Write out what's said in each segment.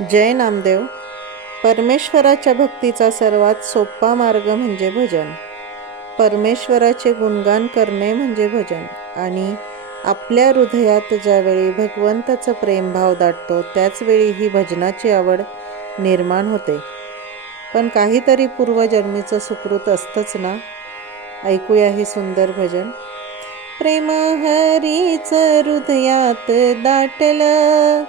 जय नामदेव. परमेश्वराच्या भक्तीचा सर्वात सोपा मार्ग म्हणजे भजन. परमेश्वराचे गुणगान करणे म्हणजे भजन. आणि आपल्या हृदयात ज्यावेळी भगवंताचा प्रेमभाव दाटतो त्याचवेळी ही भजनाची आवड निर्माण होते. पण काहीतरी पूर्वजन्मीचं सुकृत असतंच ना? ऐकूया ही सुंदर भजन. प्रेम हरीच हृदयात दाटलं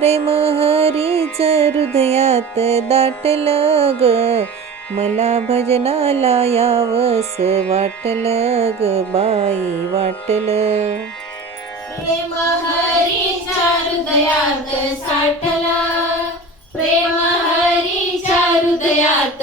प्रेम हरीच हृदयात दाटल ग मला भजनाला यावस वाटल ग बाई वाटल. प्रेम हरीच्या हृदयात साठला प्रेम हरीच्या हृदयात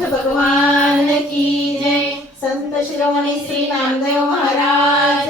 समर्थ भगवान की जय। संत शिरोमणी श्री नामदेव महाराज।